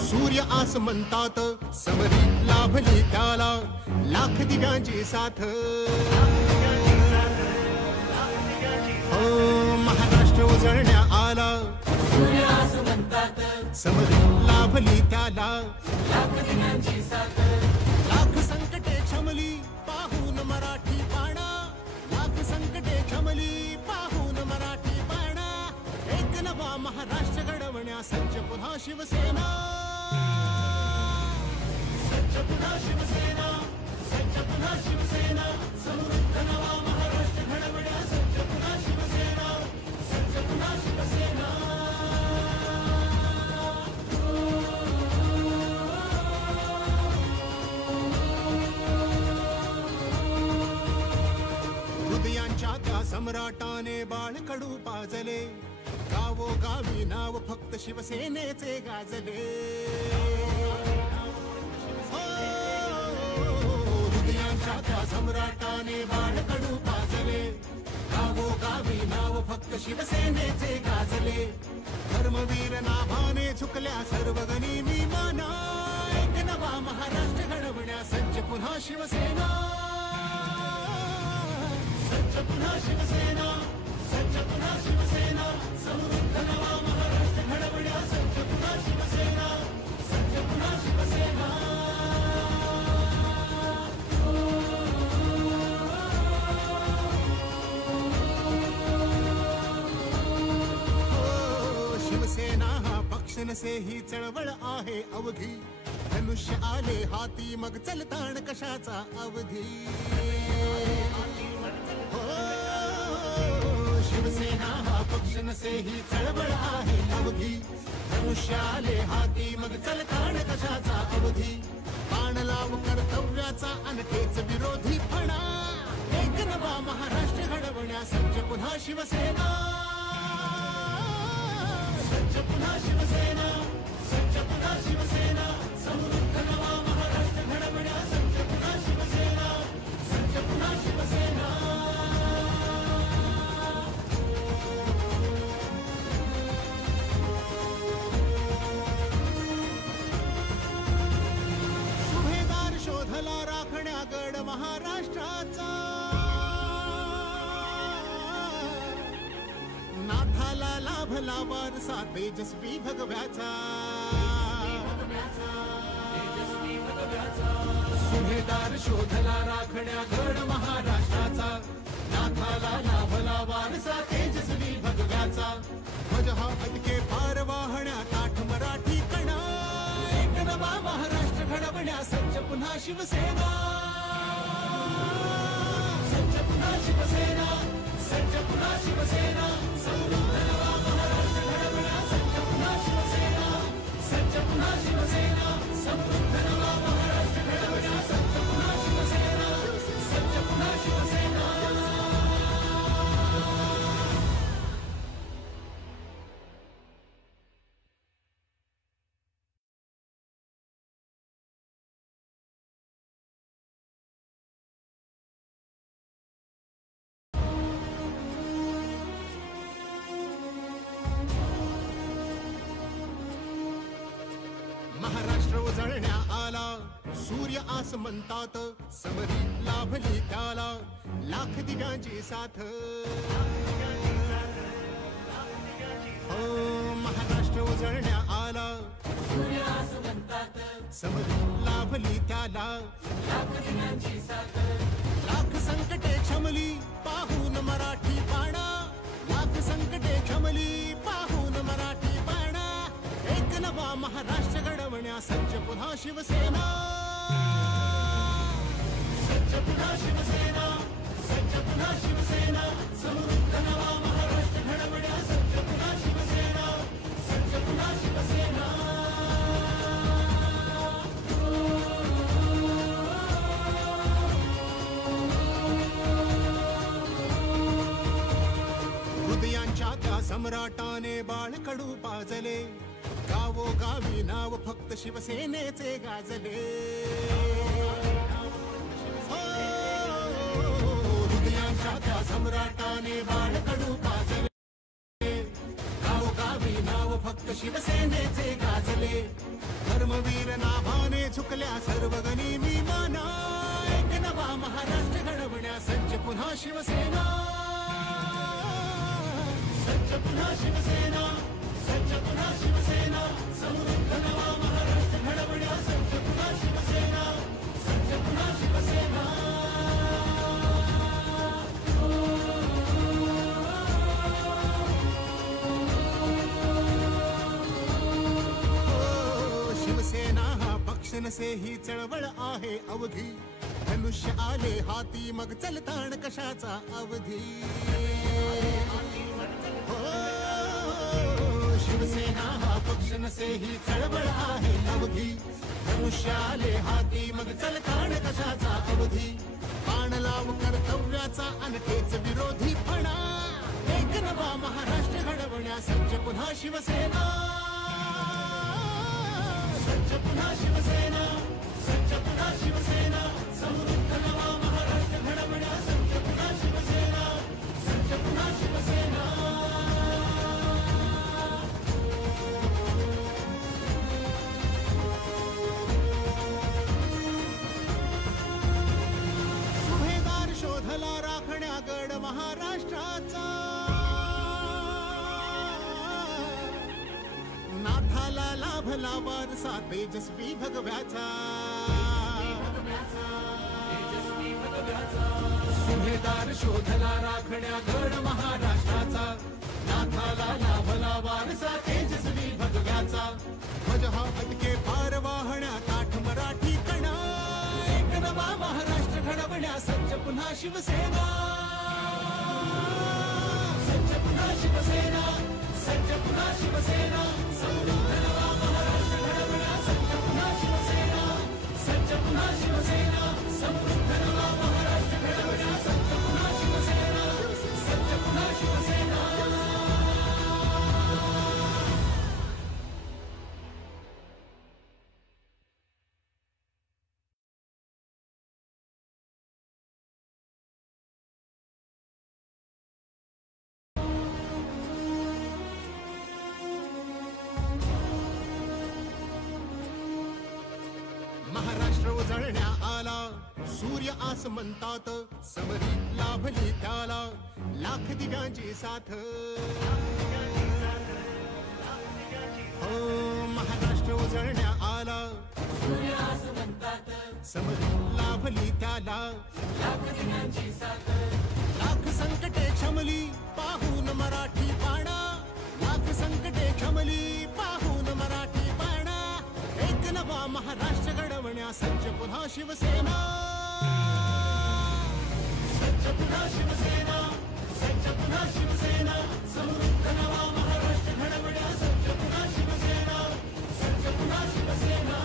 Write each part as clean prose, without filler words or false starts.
सूर्य आसमंतात समरी लाभली त्याला लाख दिव्यांची साथ हो महाराष्ट्र उजळण्या आला सूर्य आसमंतात समरी लाभली त्याला लाख दिव्यांची साथ लाख संकटे क्षमली पाहून मराठी पाणा लाख संकटे क्षमली पाहून मराठी पाणा एक नवा महाराष्ट्र घडवण्या सज्ज पुन्हा शिवसेना सज्ज पुन्हा शिवसेना सज्ज पुन्हा शिवसेना समृद्ध नवा महाराष्ट्र घडवण्या सज्ज पुन्हा शिवसेना सज्ज पुन्हा शिवसेना हृदयांच्या त्या सम्राटाने बाळकडू पाजले गावोगावी नाव फक्त शिवसेनेचे गाजले हृदयांच्या त्या सम्राटाने बाळकडू पाजले गावोगावी नाव फक्त शिवसेनेचे गाजले धर्मवीर नाभाने झुकल्या सर्व गनिमी माना एक नवा महाराष्ट्र घडवण्या सज्ज पुन्हा शिवसेना सज्ज पुन्हा शिवसेना सज्ज पुन्हा शिवसेना समृद्ध नवा महाराष्ट्र घडवण्या सज्ज पुन्हा शिवसेना सज्ज पुन्हा शिवसेना शिवसेना हा पक्ष नसे ही चळवळ आहे अवघी धनुष्य आले हाती मग चलताण कशाचा अवधी शिवसेना हा पक्ष नसे ही चळवळ आहे अवघी धनुष्य आले हाती मग चलताण कशाचा अवधी बाण लाव कर्तव्याचा अनकेच विरोधी फणा एक नवा महाराष्ट्र घडवण्या सज्ज पुन्हा शिवसेना सज्ज पुन्हा शिवसेना सज्ज पुन्हा शिवसेना समृद्ध नवा महाराष्ट्र घडवण्या सज्ज पुन्हा शिवसेना सज्ज पुन्हा शिवसेना सुभेदार शोधला राखण्या गड महाराष्ट्राचा नाथाला लाभला वारसा तेजस्वी भगव्याचा सुभेदार शोधला राखण्या गड महाराष्ट्राचा नाथाला लाभला वारसा तेजस्वी भगव्याचा ध्वज हा अटके पार वाहण्या ताठ मराठी कणा एक नवा महाराष्ट्र घडवण्या सज्ज पुन्हा शिवसेना सज्ज पुन्हा शिवसेना सज्ज पुन्हा शिवसेना समृद्ध नवा महाराष्ट्र घडवण्या सज्ज पुन्हा शिवसेना सज्ज पुन्हा शिवसेना समृद्ध नवा महाराष्ट्र घडवण्या सज्ज पुन्हा शिवसेना सज्ज पुन्हा शिवसेना महाराष्ट्र उजळण्या आला सूर्य आसमंतात समरी लाभली त्याला लाख दिव्यांची साथ हो महाराष्ट्र उजळण्या आला सूर्य आसमंतात समरी लाभली त्याला लाख दिव्यांची साथ लाख संकटे क्षमली पाहून मराठी पाणा लाख संकटे क्षमली पाहून मराठी पाणा एक नवा महाराष्ट्र घडवण्या सज्ज पुन्हा शिवसेना सज्ज पुन्हा शिवसेना सज्ज पुन्हा शिवसेना समृद्ध नवा महाराष्ट्र घडवण्या सज्ज पुन्हा शिवसेना सज्ज पुन्हा शिवसेना हृदयांच्या त्या सम्राटाने बाळकडू पाजले गावोगावी नाव फक्त शिवसेनेचे गाजले हृदयांच्या त्या सम्राटाने बाळकडू पाजले गावोगावी नाव फक्त शिवसेनेचे गाजले धर्मवीर नाभाने झुकल्या सर्व गनिमी माना, एक नवा महाराष्ट्र घडवण्या सज्ज पुन्हा शिवसेना. सज्ज पुन्हा शिवसेना, सज्ज पुन्हा शिवसेना, समृद्ध नवा महाराष्ट्र घडवण्या सज्ज पुन्हा शिवसेना, सज्ज पुन्हा शिवसेना. शिवसेना हा पक्ष नसे ही चळवळ आहे अवधी, धनुष्य आले हाती मग चलताण कशाचा अवधी. शिवसेना हा पक्ष नसे ही चळवळ आहे अवधी, धनुष्य आले हाती मग चलताण कशाचा अवधी. बाण लाव कर्तव्याचा अनखेच विरोधीपणा, एक नवा महाराष्ट्र घडवण्या सज्ज पुन्हा शिवसेना. सज्ज पुन्हा शिवसेना, सज्ज पुन्हा शिवसेना, समृद्ध नवा महाराष्ट्र घडवण्या सज्ज पुन्हा शिवसेना, सज्ज पुन्हा शिवसेना. सुभेदार शोधला राखण्या गड महाराष्ट्राचा, नाथाला लाभला वारसा तेजस्वी भगव्याचा. सुभेदार शोधला राखण्या गड महाराष्ट्राचा, नाथाला लाभला वारसा तेजस्वी भगव्याचा. ध्वज हा अटके पार वाहण्या ताठ मराठी कणा, एक नवा महाराष्ट्र घडवण्या सज्ज पुन्हा शिवसेना. सज्ज पुन्हा शिवसेना, सज्ज पुन्हा शिवसेना, समृद्ध नवा महाराष्ट्र घडवण्या सज्ज पुन्हा शिवसेना, सज्ज पुन्हा शिवसेना, समृद्ध नवा महाराष्ट्र घडवण्या सज्ज पुन्हा शिवसेना, सज्ज पुन्हा शिवसेना. महाराष्ट्र उजळण्या आला, सूर्य आसमंतात, समरी लाभली त्याला लाख दिव्यांची साथ. हो महाराष्ट्र उजळण्या आला, सूर्य आसमंतात, समरी लाभली त्याला लाख दिव्यांची साथ. लाख संकटे क्षमली पाहून मराठी पाणा, लाख संकटे क्षमली पाहून मराठी पाणा. एक नवा महाराष्ट्र घडवण्या सज्ज पुन्हा शिवसेना. सज्ज पुन्हा शिवसेना, सज्ज पुन्हा शिवसेना, समृद्ध नवा महाराष्ट्र घडवण्या सज्ज पुन्हा शिवसेना, सज्ज पुन्हा शिवसेना.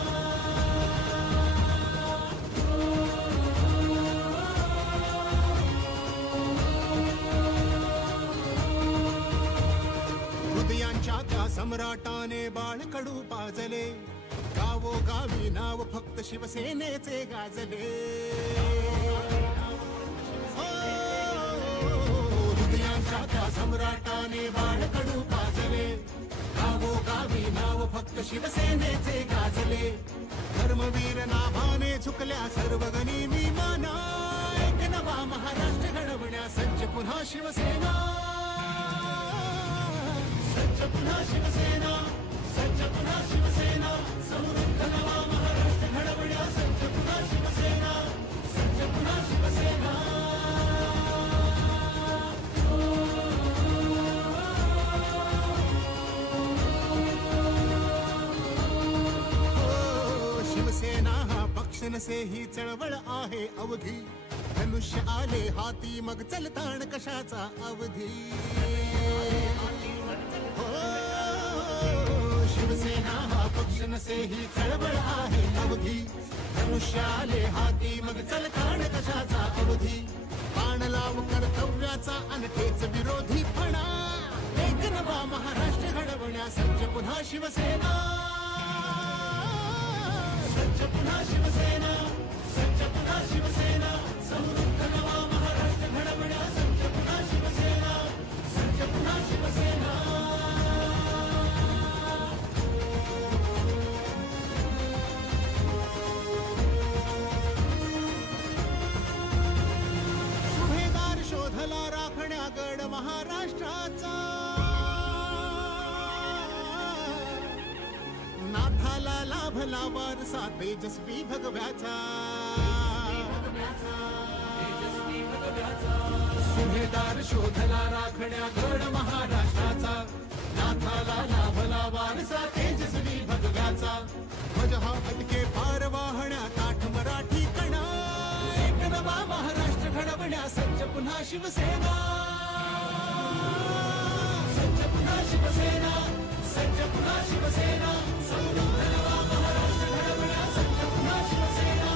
हृदयांच्या त्या सम्राटाने बाळकडू पाजले, गावोगावी नाव फक्त शिवसेनेचे गाजले. हृदयांच्या त्या सम्राटाने बाळकडू पाजले, गावोगावी नाव फक्त शिवसेनेचे गाजले. धर्मवीर नाभाने झुकल्या सर्व गनिमी माना, एक नवा महाराष्ट्र घडवण्या सज्ज पुन्हा शिवसेना. सज्ज पुन्हा शिवसेना, सज्ज पुन्हा शिवसेना, समृद्ध नवा महाराष्ट्र घडवण्या सज्ज पुन्हा शिवसेना, सज्ज पुन्हा शिवसेना. शिवसेना हा पक्ष नसे ही चळवळ आहे अवधी, धनुष्य आले हाती मग चलताण कशाचा अवधी. शिवसेना हा पक्ष नसे ही चळवळ आहे अवधी, धनुष्य आले हाती मग चलताण कशाचा अवधी. बाण लाव कर्तव्याचा अनखेच विरोधीपणा, एक नवा महाराष्ट्र घडवण्या सज्ज पुन्हा शिवसेना. सज्ज पुन्हा शिवसेना, सज्ज पुन्हा शिवसेना, समृद्ध नवा महाराष्ट्र घडवण्या सज्ज पुन्हा शिवसेना, सज्ज पुन्हा शिवसेना. लाभला वारसा तेजस्वी भगव्याचा. सुभेदार शोधला राखण्या गड महाराष्ट्राचा. नाथाला लाभला वारसा तेजस्वी भगव्याचा. ध्वज हा फटके पार वाहण्या ताठ मराठी कणा. एक नवा महाराष्ट्र घडवण्या सज्ज पुन्हा शिवसेना. सज्ज पुन्हा शिवसेना. सज्ज पुन्हा शिवसेना. समृद्ध नवा महाराष्ट्र घडवण्या सज्ज पुन्हा शिवसेना.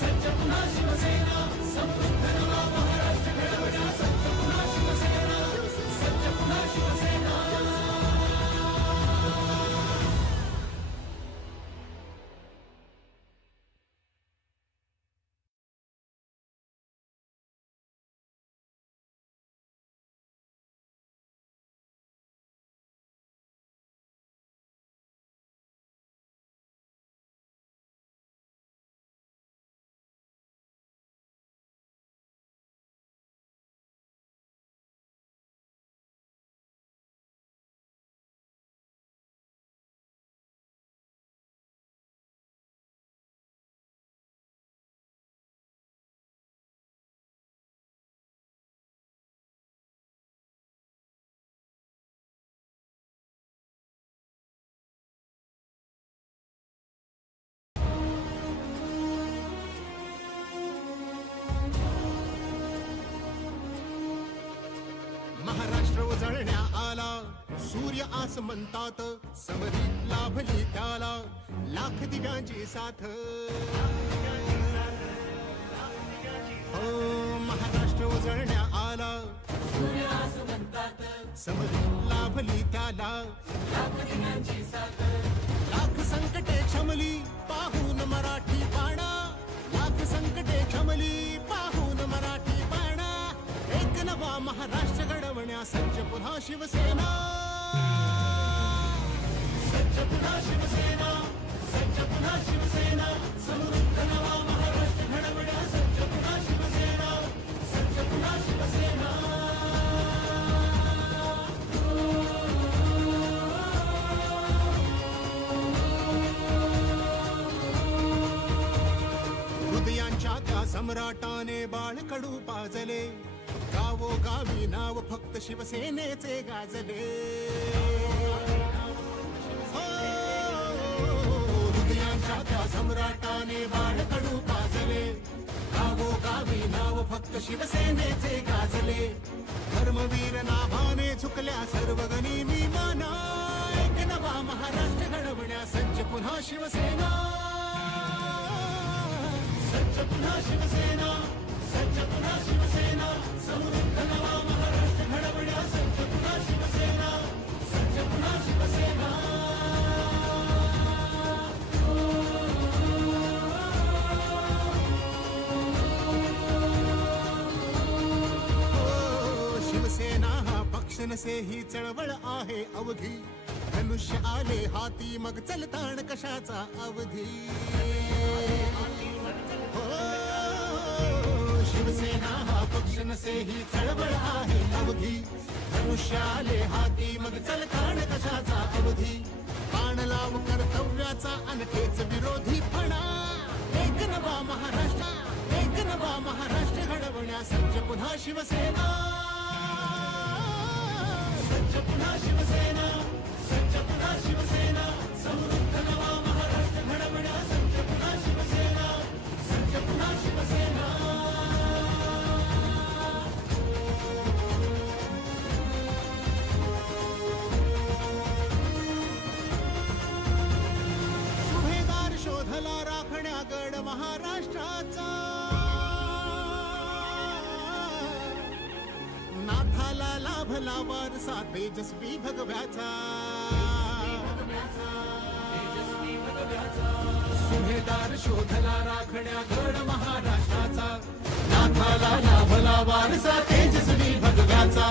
सज्ज पुन्हा शिवसेना. समृद्ध नवा महाराष्ट्र घडवण्या सज्ज पुन्हा शिवसेना. सज्ज पुन्हा शिवसेना. महाराष्ट्र उजळण्या आला. सूर्य आसमंतात समरीत लाभली त्याला. लाख दिव्यांची साथ. हो महाराष्ट्र उजळण्या आला. सूर्य आसमंतात समरीत लाभली त्याला. लाख दिव्यांची साथ. लाख संकटे क्षमली पाहून मराठी बाणा. लाख संकटे क्षमली पाहून मराठी बाणा. एक नवा महाराष्ट्र घडवण्या सज्ज पुन्हा शिवसेना. सज्ज पुन्हा शिवसेना. सज्ज पुन्हा शिवसेना. समृद्ध नवा महाराष्ट्र घडवण्या सज्ज पुन्हा शिवसेना. सज्ज पुन्हा शिवसेना. हृदयांच्या त्या सम्राटाने बाळकडू पाजले. गावोगावी नाव फक्त शिवसेनेचे गाजले. हो, हृदयांच्या त्या सम्राटाने बाळकडू पाजले. गावोगावी नाव फक्त शिवसेनेचे गाजले. धर्मवीर नावाने झुकल्या सर्व गनिमी माना. एक नवा महाराष्ट्र घडवण्या सज्ज पुन्हा शिवसेना. सज्ज पुन्हा शिवसेना. सज्ज पुन्हा शिवसेना. समृद्ध नवा महाराष्ट्र घडवण्या सज्ज पुन्हा शिवसेना. सज्ज पुन्हा शिवसेना. शिवसेना हा पक्ष नसे ही चळवळ आहे अवघी. धनुष्य आले हाती मग चलताण कशाचा अवधी. शिवसेना हा पक्ष नसे ही चळवळ आहे अवघी. धनुष्य आले हाती मग चलताण कशाचा अवधी. बाण लाव कर्तव्याचा अनखेच विरोधी फणा. एक नवा महाराष्ट्र. एक नवा महाराष्ट्र घडवण्या सज्ज पुन्हा शिवसेना. सज्ज पुन्हा शिवसेना. सज्ज पुन्हा शिवसेना. समृद्ध नवा महाराष्ट्र घडवण्या सज्ज पुन्हा शिवसेना. सज्ज पुन्हा शिवसेना. सुभेदार शोधला राखण्या गड महाराष्ट्राचा. नाथाला लाभला वारसा तेजस्वी भगव्याचा. सुभेदार शोधला राखण्या गड महाराष्ट्राचा. नाथाला लाभला वारसा तेजस्वी भगव्याचा.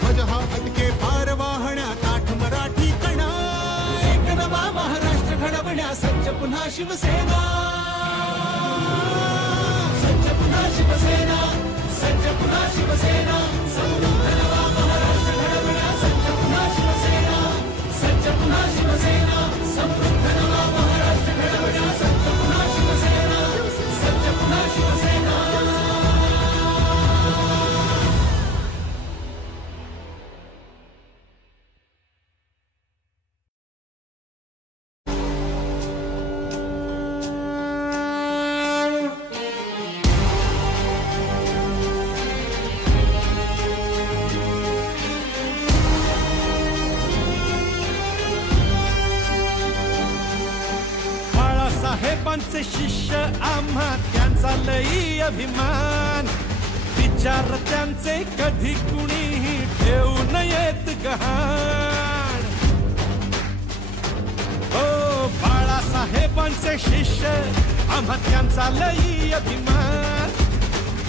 ध्वज हा फटके पार वाहण्या ताठ मराठी कणा. एक नवा महाराष्ट्र घडवण्या सज्ज पुन्हा शिवसेना. सज्ज पुन्हा शिवसेना. सज्ज पुन्हा शिवसेना. समृद्ध नवा महाराष्ट्र घडवण्या सज्ज पुन्हा शिवसेना. सज्ज पुन्हा शिवसेना. समृद्ध नवा महाराष्ट्र साहेबांचे शिष्य आम्हा त्यांचा लई अभिमान विचार त्यांचे कधी कुणीही ठेवू नयेत गहाण हो बाळासाहेबांचे शिष्य आम्हा त्यांचा लई अभिमान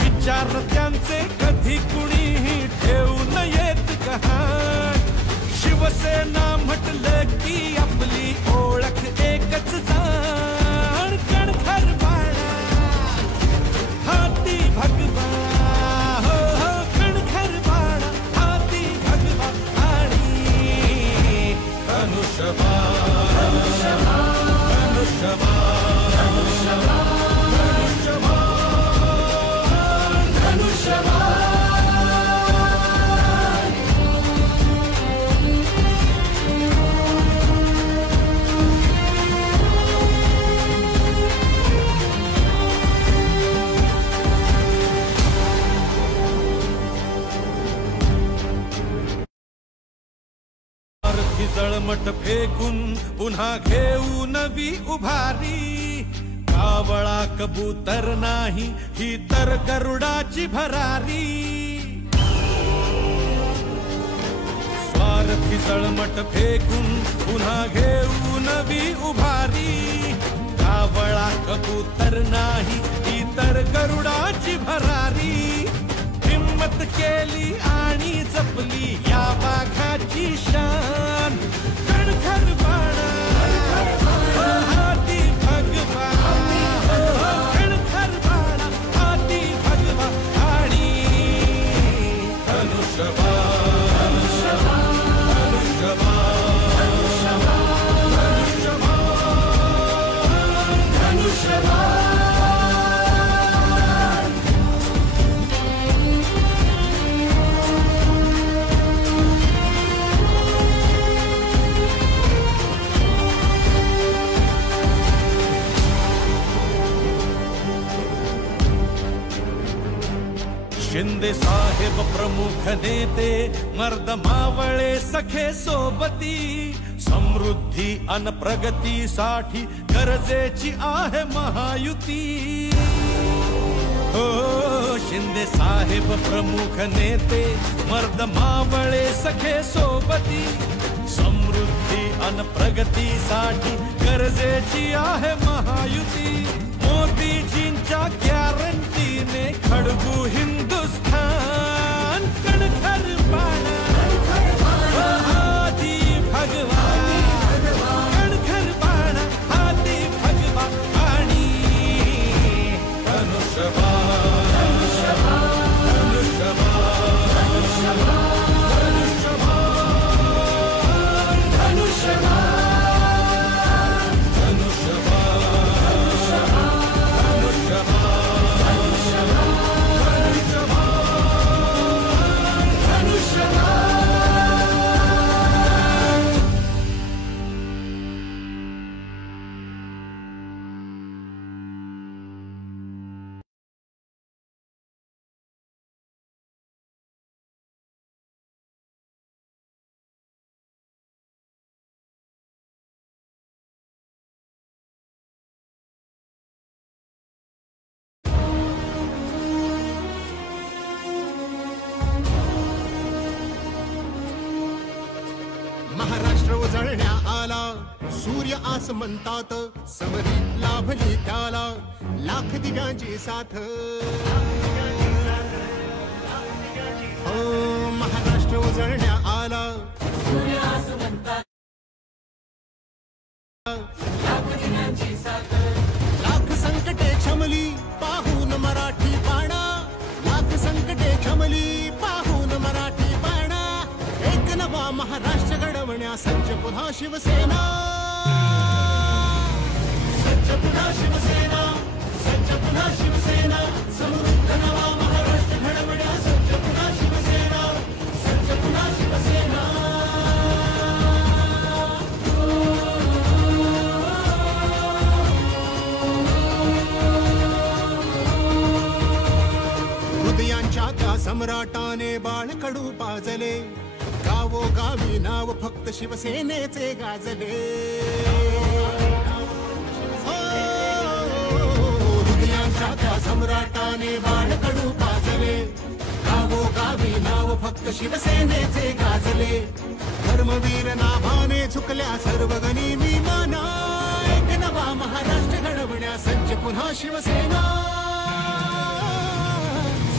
विचार त्यांचे कधी कुणीही ठेवू नयेत गहाण शिवसेना म्हटलं की आपली ओळख एकच जाण कणखर बाळा हाती भगवा हो हो कणखर बाळा हाती भगवा आणि धनुष्यबाण जळमट फेकून पुन्हा घेऊ नवी उभारी कावळा कबूतर नाही ही तर गरुडाची भरारी स्वार्थी जळमट फेकून पुन्हा घेऊ नवी उभारी कावळा कबूतर नाही ही तर गरुडाची भरारी हिम्मत केली आणि जपली या वाघाची शान कणखर बाळा हाती भगवा कणखर बाळा हाती भगवा आणि धनुष्यबाण शिंदे साहेब प्रमुख नेते मर्द मावळे सखे सोबती समृद्धी अन प्रगतीसाठी गरजेची आहे महायुती हो शिंदे साहेब प्रमुख नेते मर्द मावळे सखे सोबती समृद्धी अन प्रगतीसाठी गरजेची आहे महायुती मोदीजींच्या गॅरंटीने खडगू हिंदुस्थान कणखर बाळा हाती भगवा कणखर बाळा हाती भगवा आणि धनुष्यबाण महाराष्ट्र उजळण्या आला सूर्य आसमंतात समरी लाभली त्याला लाख दिव्यांची साथ हो महाराष्ट्र उजळण्या आला सूर्य आसमंतात लाख दिव्यांची साथ लाख संकटे क्षमली पाहून मराठी पाणा लाख संकटे क्षमली पाहून मराठी पाणा एक नवा महाराष्ट्र घडवण्या सज्ज पुन्हा शिवसेना सज्ज पुन्हा शिवसेना सज्ज पुन्हा शिवसेना समृद्ध नवा महाराष्ट्र घडवण्या सज्ज पुन्हा शिवसेना सज्ज पुन्हा शिवसेना हृदयांच्या त्या सम्राटाने बाळकडू पाजले गावोगावी नाव फक्त शिवसेनेचे गाजले नाव फक्त शिवसेनेचे गाजले. धर्मवीर नाभाने झुकल्या सर्व गनिमी माना. एक नवा महाराष्ट्र घडवण्या सज्ज पुन्हा शिवसेना.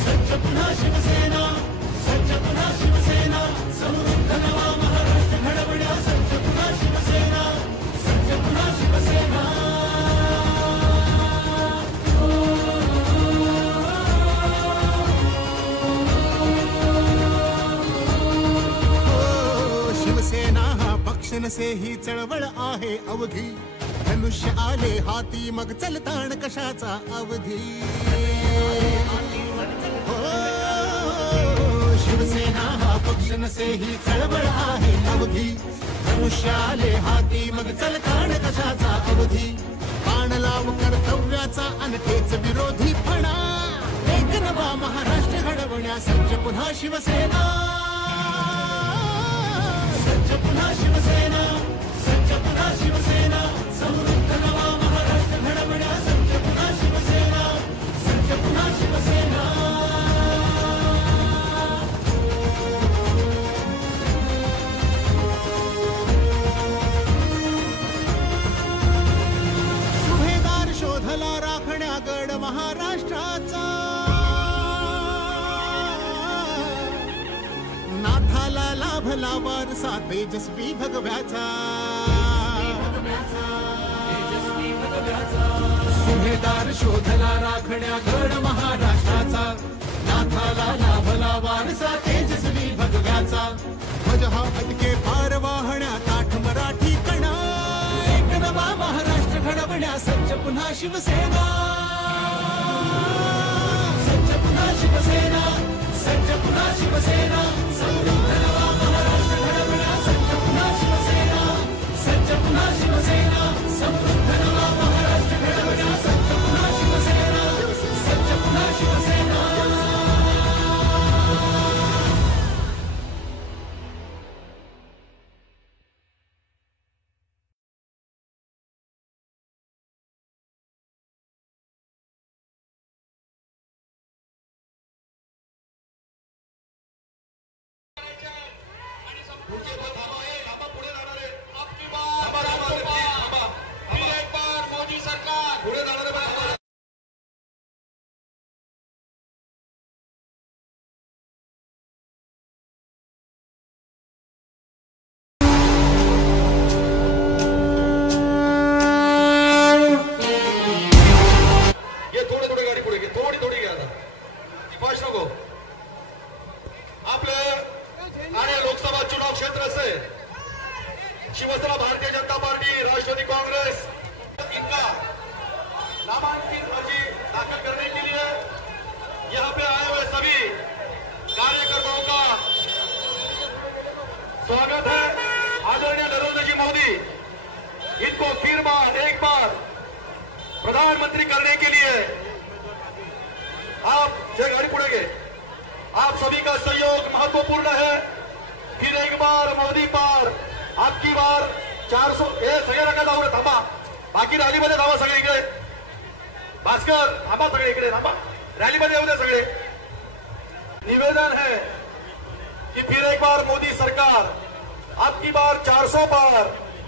सज्ज पुन्हा शिवसेना. सज्ज पुन्हा शिवसेना. समृद्ध नवा महाराष्ट्र घडवण्या सज्ज पुन्हा शिवसेना. सज्ज पुन्हा शिवसेना. शिवसेना हा पक्ष नसे ही चळवळ आहे अवघी. धनुष्य आले हाती मग चलताण कशाचा अवधी. शिवसेना हा पक्ष नसे ही चळवळ आहे अवघी. धनुष्य आले हाती मग चलताण कशाचा अवधी. बाण लाव कर्तव्याचा अनखेच विरोधी फणा. एक नवा महाराष्ट्र घडवण्या सज्ज पुन्हा शिवसेना. सज्ज पुन्हा शिवसेना. सज्ज पुन्हा शिवसेना. समृद्ध नवा महाराष्ट्र घडवण्या सज्ज पुन्हा शिवसेना. सज्ज पुन्हा शिवसेना. सुभेदार शोधला राखण्या गड महाराष्ट्राचा. नाथाला लाभला वारसा तेजस्वी भगव्याचा. सुभेदार शोधला राखण्या गड महाराष्ट्राचा. नाथाला लाभला वारसा तेजस्वी भगव्याचा. ध्वज हा अटके पार वाहण्या ताठ मराठी कणा. एक नवा महाराष्ट्र घडवण्या सज्ज पुन्हा शिवसेना. सज्ज पुन्हा शिवसेना. सज्ज पुन्हा शिवसेना. समृद्ध नवा महाराष्ट्र घडवण्या सज्ज पुन्हा शिवसेना. सज्ज पुन्हा शिवसेना. समृद्ध नवा महाराष्ट्र घडवण्या सज्ज पुन्हा शिवसेना. सज्ज पुन्हा शिवसेना. शिवसेना भारतीय जनता पार्टी राष्ट्रवादी कांग्रेस इनका नामांकन अर्जी दाखिल करने के लिए यहाँ पे आए हुए सभी कार्यकर्ताओं का स्वागत है। आदरणीय नरेंद्र जी मोदी इनको फिर एक बार प्रधानमंत्री करने के लिए आप गाड़ी पुड़ेंगे। आप सभी का सहयोग महत्वपूर्ण है। फिर एक बार मोदी पार आपकी बार 400 सगळे नका जाऊ रे, थांबा, बाकी रॅलीमध्ये धावा सगळे इकडे। भास्कर थांबा, सगळे इकडे थांबा, रॅलीमध्ये येऊ दे सगळे। निवेदन है कि फिर एक बार मोदी सरकार आपकी बार 400 पार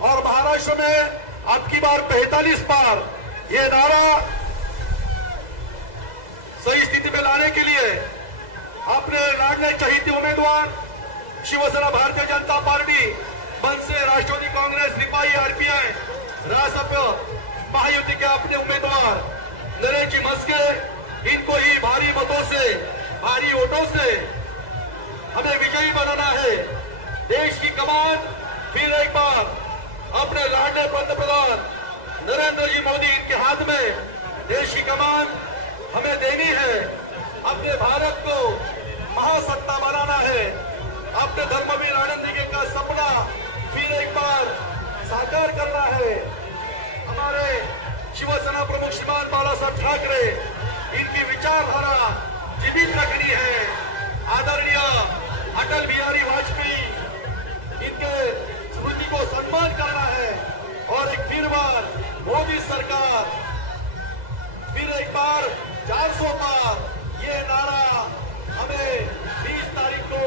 और महाराष्ट्र में आपकी बार 45 पार, ये नारा सही स्थिति में लाने के लिए आपने लड़ने चाहिए उम्मीदवार शिवसेना भारतीय जनता पार्टी, मनसे, राष्ट्रवादी कांग्रेस, रिपाई, आरपीआई, रासप महायुति के अपने उम्मीदवार नरेश जी मस्के, इनको ही भारी मतों से, भारी वोटों से हमें विजयी बनाना है। देश की कमान फिर एक बार अपने लाडले पंतप्रधान नरेंद्र जी मोदी के हाथ में देश की कमान हमें देनी है। अपने भारत को महासत्ता बनाना है। अपने धर्मवीर आनंदी का सपना फिर एक बार साकार करना है। हमारे शिवसेना प्रमुख श्रीमान बालासाहेब ठाकरे, इनकी विचारधारा जीवित रखनी है। आदरणीय अटल बिहारी वाजपेयी, इनके स्मृति को सम्मान करना है। और एक फिर बार मोदी सरकार, फिर एक बार 400 पार, ये नारा हमें 20 तारीख को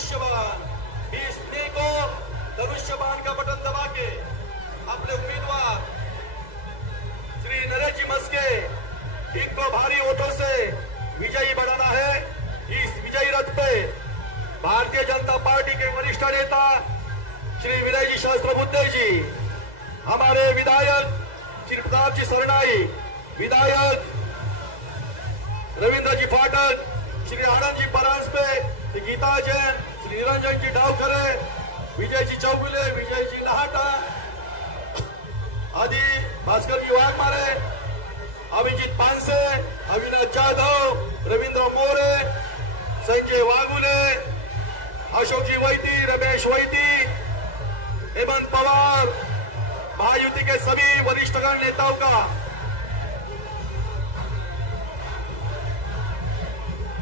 धनुष्यबाण 20 मई को धनुष्यबाण का बटन दबा के अपने उम्मीदवार श्री नरेश जी मस्के इनको भारी वोटों से विजयी बनाना है। इस विजयी रथ पे भारतीय जनता पार्टी के वरिष्ठ नेता श्री विनय जी सहस्त्रबुद्धे जी, हमारे विधायक श्री प्रताप जी सरनाई, विधायक रविंद्र जी फाटक, श्री आनंद जी परांजपे, श्री गीता जैन, श्री निरंजन जी डावखरे, विजय जी चौगुले, विजय जी लहाटा आदि, भास्कर जी वाघमारे, अभिजीत पानसे, अविनाश जाधव, रवींद्र मोरे, संजय वाघुले, अशोक जी वैती, रमेश वैती, हेमंत पवार, महायुति के सभी वरिष्ठगण नेताओं का,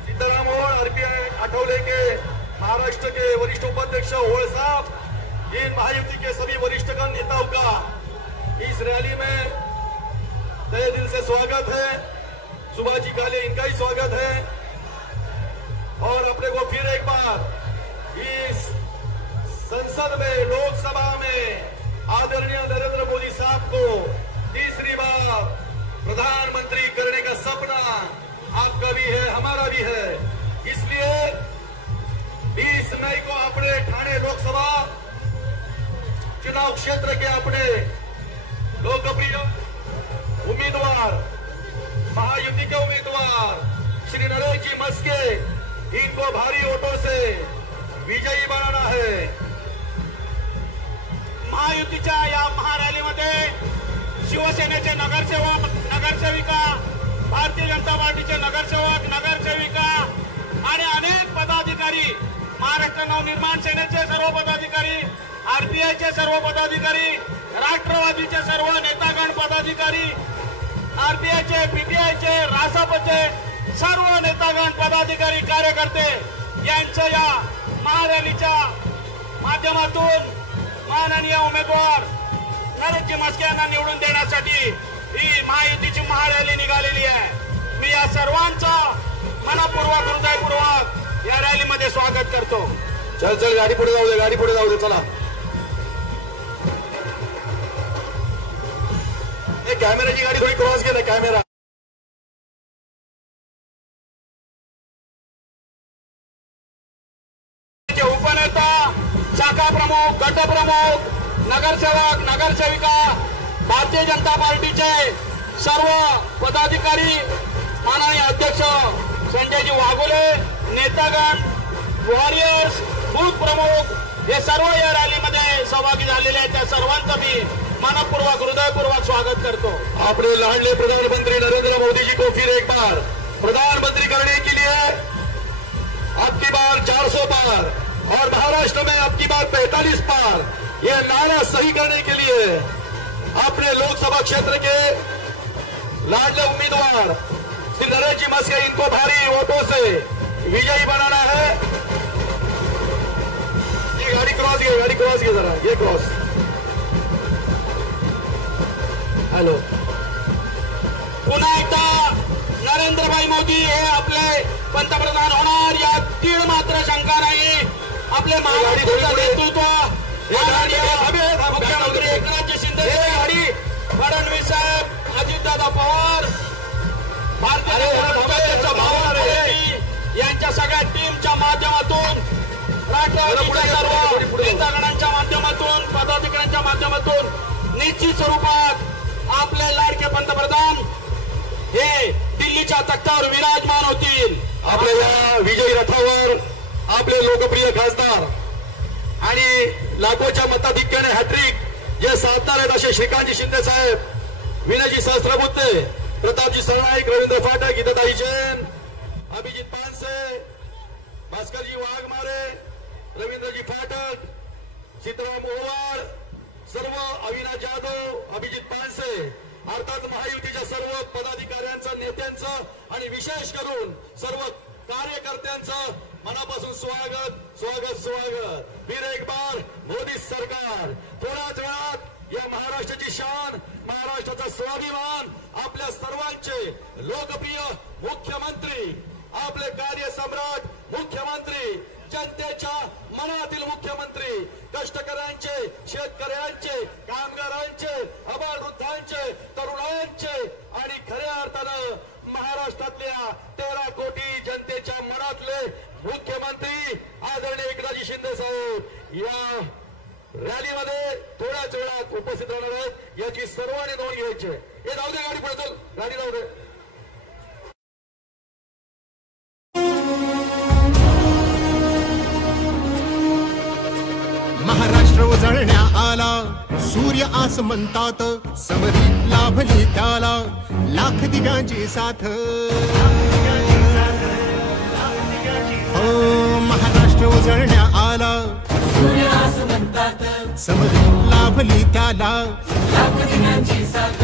सीताराम होळ, आरपीआई आठवले के महाराष्ट्र के वरिष्ठ उपाध्यक्ष होळ साहब, इन महायुति के सभी वरिष्ठगण नेताओं का इस रैली में तहे दिल से स्वागत है। सुभाष जी काले इनका ही स्वागत है और अपने को फिर एक बार इस संसद में, लोकसभा में आदरणीय नरेंद्र मोदी साहब को तीसरी बार प्रधानमंत्री करने का सपना आपका भी है, हमारा भी है। इसलिए 20 मई को अपने ठाणे लोकसभा चुनाव क्षेत्र के अपने लोकप्रिय उम्मीदवार, महायुति के उम्मीदवार श्री नरेश जी मस्के, इनको भारी वोटों से विजयी बनाना है। महायुतीच्या या महारॅलीमध्ये शिवसेनेचे नगरसेवक, नगरसेविका, भारतीय जनता पार्टीचे नगरसेवक, नगरसेविका आणि अनेक पदाधिकारी, महाराष्ट्र नवनिर्माण सेनेचे सर्व पदाधिकारी, आरपीआयचे सर्व पदाधिकारी, राष्ट्रवादीचे सर्व नेतागण पदाधिकारी, आरपीआयचे, पीटीआयचे, रासपचे सर्व नेतागण पदाधिकारी, कार्यकर्ते यांच्या या महारॅलीच्या माध्यमातून माननीय उमेदवार नरेशजी मस्के यांना निवडून देण्यासाठी ही महायुतीची महारॅली निघालेली आहे। मी या सर्वांचा मनपूर्वक, हृदयपूर्वक या रॅलीमध्ये स्वागत करतो। चल चल गाडी पुढे जाऊ दे, गाडी पुढे जाऊ दे, चला। कॅमेराची गाडी थोडी क्रॉस केलं, कॅमेरा उपनेता, शाखा प्रमुख, गट प्रमुख, नगरसेवक, नगरसेविका, भारतीय जनता पार्टीचे सर्व पदाधिकारी, माननीय अध्यक्ष संजयजी वाघोले, नेतागण, वॉरियर्स, बूथ प्रमुख हे सर्व या रॅलीमध्ये सहभागी झालेले आहेत। त्या सर्वांचं मी मनपूर्वक, हृदयपूर्वक स्वागत करतो। अपने लाडले प्रधानमंत्री नरेंद्र मोदी जी को फिर एक बार प्रधानमंत्री करने के लिए अब की बार 400 पार और महाराष्ट्र में अब की बार 45 पार, ये नारा सही करने के लिए अपने लोकसभा क्षेत्र के लाडले उम्मीदवार श्री नरेश जी मस्के, इनको भारी वोटों से विजयी बनाना है। ये गाड़ी क्रॉस की, गाड़ी क्रॉस की जरा, ये क्रॉस। हॅलो, पुन्हा एकदा नरेंद्रभाई मोदी हे आपले पंतप्रधान होणार यात तीळ मात्र शंका नाही। आपले महाराष्ट्राचं नेतृत्व मुख्यमंत्री एकनाथजी शिंदे, फडणवीस साहेब, अजितदादा पवार, भारतीय जनता पार्टी यांच्या सगळ्या टीमच्या माध्यमातून, राष्ट्रवादीच्या सर्व नेतागणांच्या माध्यमातून, पदाधिकाऱ्यांच्या माध्यमातून निश्चित स्वरूपात आपले लाडके पंतप्रधान हे दिल्लीच्या तख्तावर विराजमान होतील। आपल्या या विजयी रथावर आपले लोकप्रिय खासदार आणि लाखोच्या मताधिक्याने हॅट्रिक जे साधणार आहेत असे श्रीकांतजी शिंदे साहेब, विनयजी सहस्त्रबुद्धे, प्रतापजी सरनाईक, रवींद्र फाटक, गीताताई जैन, अभिजीत पानसे, भास्करजी वाघमारे, रवींद्रजी फाटक, सीताराम होळ, सर्व अविनाश जाधव, अभिजीत पानसे, अर्थात महायुतीच्या सर्व पदाधिकाऱ्यांचं, नेत्यांचं आणि विशेष करून सर्व कार्यकर्त्यांचं मनापासून स्वागत, स्वागत, स्वागत। फिर एक बार मोदी सरकार, थोड्याच वेळात या महाराष्ट्राची शान, महाराष्ट्राचा स्वाभिमान, आपल्या सर्वांचे लोकप्रिय मुख्यमंत्री, आपले कार्यसम्राट मुख्यमंत्री जनतेच्या मनातील मुख्यमंत्री, कष्टकऱ्यांचे, शेतकऱ्यांचे, कामगारांचे, अबालवृद्धांचे, तरुणांचे आणि खऱ्या अर्थानं महाराष्ट्रातल्या 13 कोटी जनतेच्या मनातले मुख्यमंत्री आदरणीय एकनाथजी शिंदे साहेब या रॅलीमध्ये थोड्याच वेळात उपस्थित राहणार आहेत, याची सर्वांनी नोंद घ्यायची. हे जाऊ दे, गाडी पुढे चल, गाडी जाऊ दे. महाराष्ट्र उजळण्या आला, सूर्य आसमंतात, समरी लाभली त्याला लाख दिव्यांची साथ. हो महाराष्ट्र उजळण्या आला, सूर्य आसमंतात, समरी लाभली त्याला लाख दिव्यांची साथ.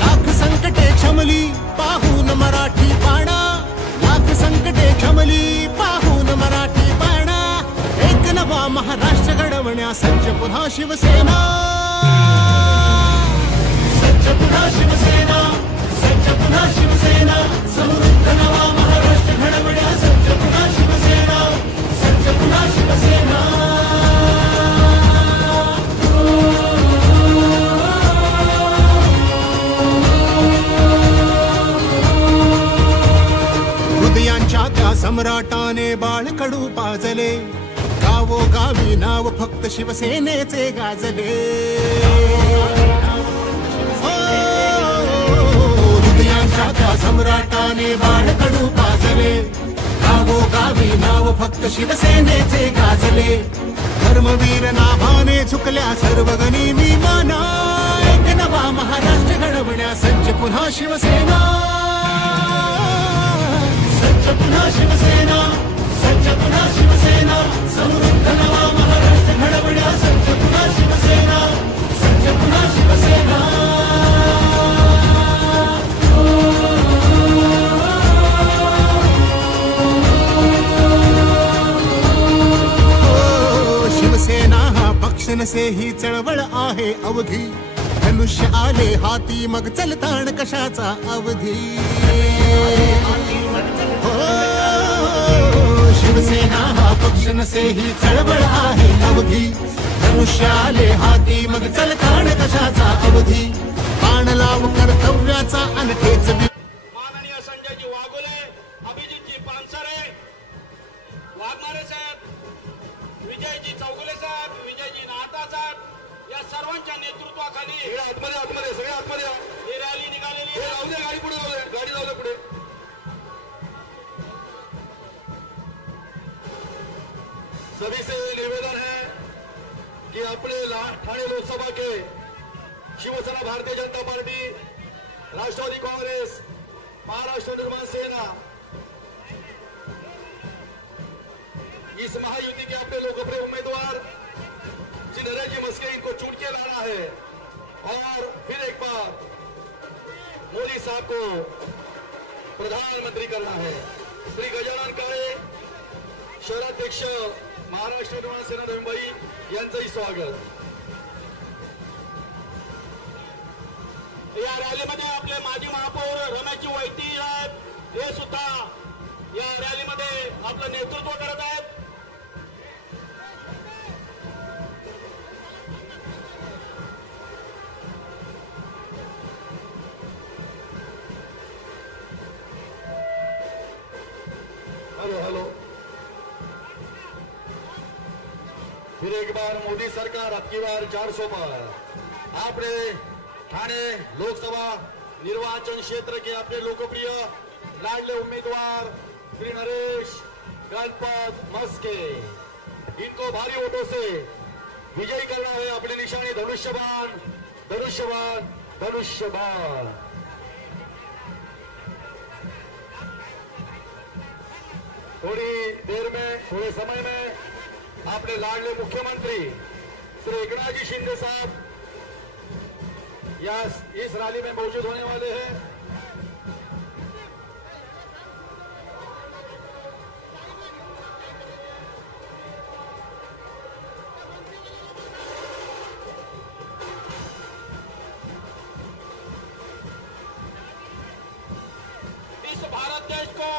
लाख संकटे क्षमली पाहून मराठी बाणा, लाख संकटे क्षमली पाहून मराठी बाणा. एक नवा महाराष्ट्र घडवण्या सज्ज पुन्हा शिवसेना, सज्ज पुन्हा शिवसेना, सज्ज पुन्हा शिवसेना, समृद्ध नवा महाराष्ट्र घडवण्या सज्ज पुन्हा शिवसेना, सज्ज पुन्हा शिवसेना. हृदयांच्या त्या सम्राटाने बाळकडू पाजले, गावोगावी नाव फक्त शिवसेनेचे गाजले. हृदयांच्या त्या सम्राटाने बाळकडू पाजले, गावोगावी नाव फक्त शिवसेनेचे गाजले. धर्मवीर नाभाने झुकल्या सर्व गनिमी माना, एक नवा महाराष्ट्र घडवण्या सज्ज पुन्हा शिवसेना, सज्ज पुन्हा शिवसेना, सज्ज पुन्हा शिवसेना, समृद्ध नवा महाराष्ट्र घडवण्या सज्ज पुन्हा शिवसेना, सज्ज पुन्हा शिवसेना. शिवसेना हा पक्ष नसे ही चळवळ आहे अवघी, धनुष्य आले हाती मग चलताण कशाचा अवधी. शिवसेना हा पक्ष नसे ही चळवळ आहे अवघी, धनुष्य आले हाती मग चलताण कशाचा अवधी. बाण लाव कर्तव्याचा अनखेच माननीय संजयजी वाघोले, अभिजितजी पानसरे, वाघमारे साहेब, विजयजी चौगुले साहेब, विजयजी नाहता साहेब या सर्वांच्या नेतृत्वाखाली आतमध्ये आतमध्ये सगळे आतमध्ये ही रॅली निघालेली हे जाऊ दे, गाडी पुढे जाऊ दे, गाडी जाऊ दे पुढे. सभी से निवेदन है कि अपने ठाणे लोकसभा के शिवसेना, भारतीय जनता पार्टी, राष्ट्रवादी कांग्रेस, महाराष्ट्र निर्माण सेना इस महायुति के अपने लोकप्रिय उम्मीदवार श्री नरेश जी मस्के इनको चुन के लाना है और फिर एक बार मोदी साहब को प्रधानमंत्री करना है. श्री गजानन काळे, शहराध्यक्ष महाराष्ट्र निर्माण सेना मुंबई यांचंही स्वागत. या रॅलीमध्ये आपले माजी महापौर रमेशजी वैती साहेब हे सुद्धा या रॅलीमध्ये आपलं नेतृत्व करत आहेत. Hello hello. फिर एक बार मोदी सरकार अब की बार 400 पर. आपने ठाणे लोकसभा निर्वाचन क्षेत्र के अपने लोकप्रिय लाडले उम्मीदवार श्री नरेश गणपत मस्के इनको भारी वोटों से विजयी करना है. अपने निशाने धनुष्यबाण, धनुष्यबाण, धनुष्यबाण. थोड़ी देर में, थोड़े समय में अपने लाडले मुख्यमंत्री श्री एकनाथजी शिंदे साहब इस रैली में मौजूद होने वाले हैं. इस भारत देश को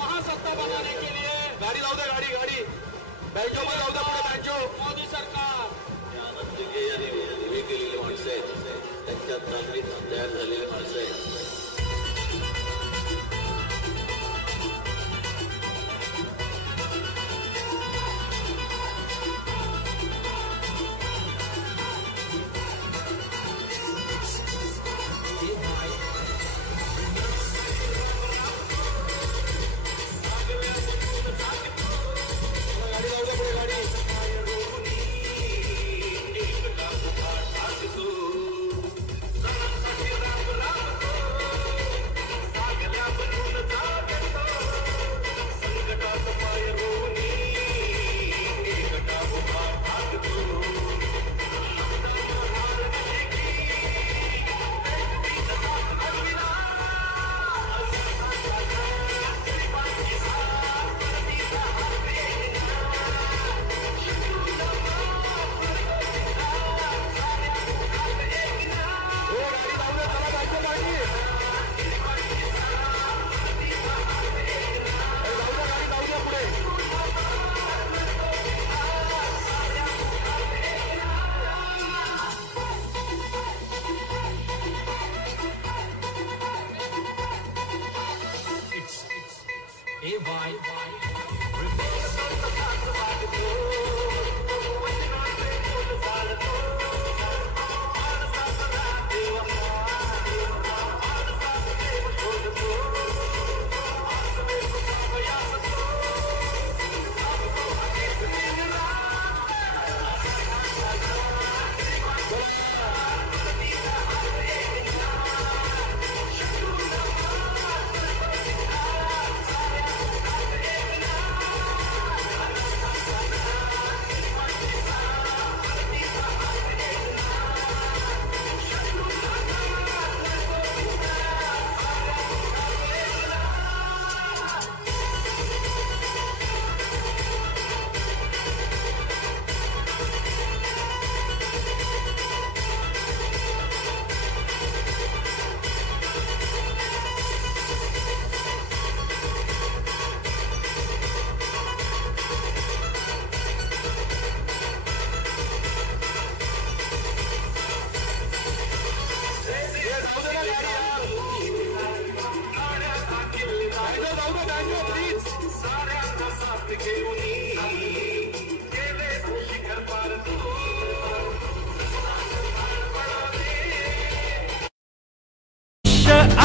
महासत्ता बनाने के लिए गाड़ी लाओ दे, गाड़ी गाड़ी बँजो मध्ये जाऊ द्या पुढे बँजो. मोदी सरकार आनंद दिघे यांनी उभी केलेली माणसं आहेत, त्यांच्यात नागरिक तयार झालेली माणसं आहेत.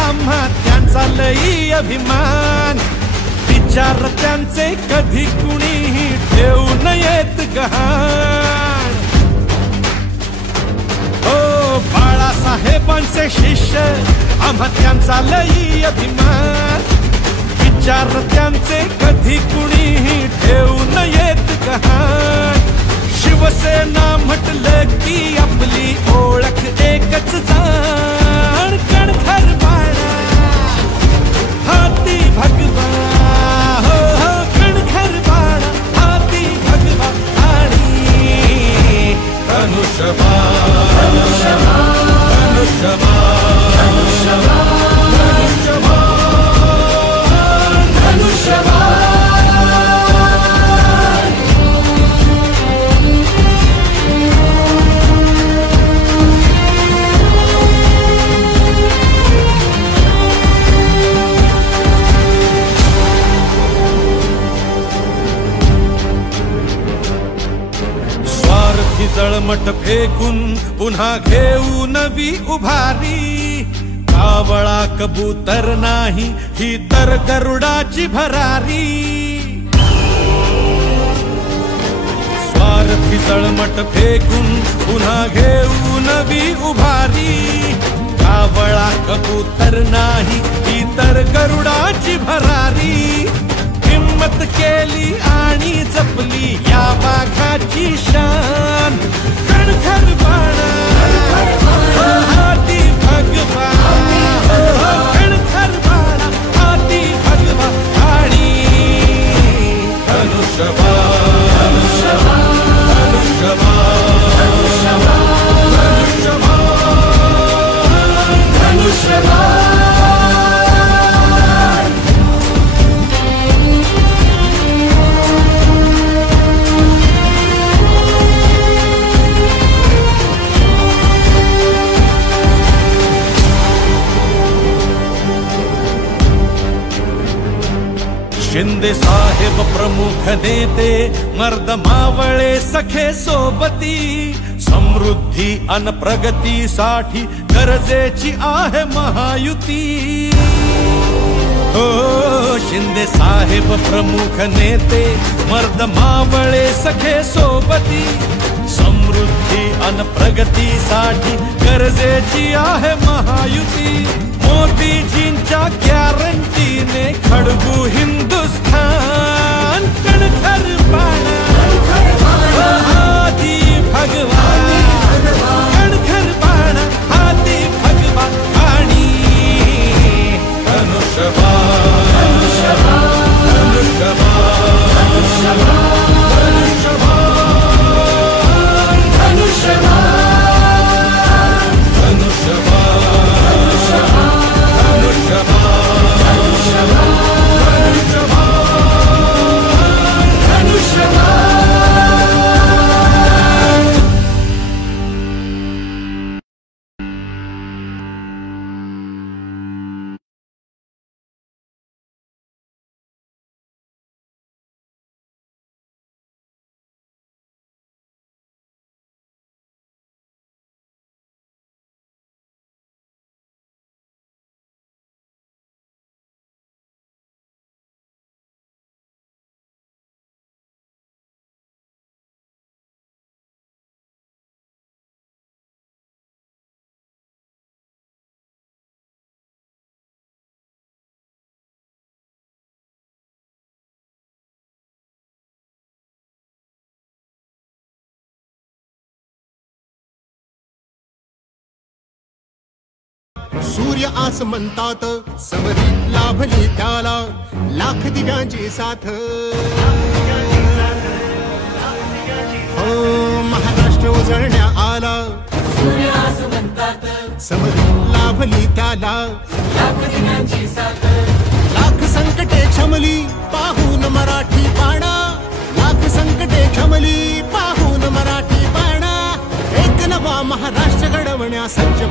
आम्हा त्यांचा लई अभिमान, विचार त्यांचे कधी कुणीही ठेवू नयेत गहाण. हो बाळासाहेबांचे शिष्य आम्हा त्यांचा लई अभिमान, विचार त्यांचे कधी कुणीही ठेवू नयेत गहाण. शिवसेना म्हटलं की आपली ओळख एकच जाण, कणखर बाळा हाती भगवा, हो हो कणखर बाळा हाती भगवा आणि धनुष्यबाण धनुष्यबाण धनुष्यबाण धनुष्यबाण. जळमट फेकून पुन्हा घेऊ नवी उभारी, कावळा कबूतर नाही ही तर गरुडाची भरारी. स्वार्थी जळमट फेकून पुन्हा घेऊ नवी उभारी, कावळा कबूतर नाही ही तर गरुडाची भरारी. हिम्मत केली आणि जपली या वाघाची शान, कणखर बाणा हाती भगवा, कणखर बाणा हाती भगवा आणि धनुष्यबाण धनुष्यबाण धनुष्यबाण धनुष्यबाण. शिंदे साहेब प्रमुख नेते मर्द मावळे सखे सोबती समृद्धी अन प्रगतीसाठी गरजेची आहे महायुती हो शिंदे साहेब प्रमुख नेते मर्द मावळे सखे सोबती समृद्धी अन प्रगतीसाठी गरजेची आहे महायुती मोदीजींच्या गॅरंटीने खडगू हिंदुस्थान कणखर पाणा हाती भगवान कणखर पाणा हाती भगवान आणि धनुष्यबाण सूर्य आसमंतात समरी लाभली त्याला लाख दिव्यांची साथ हो महाराष्ट्र उजळण्या आला सूर्य आसमंतात समरी लाभली त्याला लाख दिव्यांची साथ लाख संकटे क्षमली पाहून मराठी पाणा लाख संकटे क्षमली पाहून मराठी पाणा एक नवा महाराष्ट्र घडवण्या सज्ज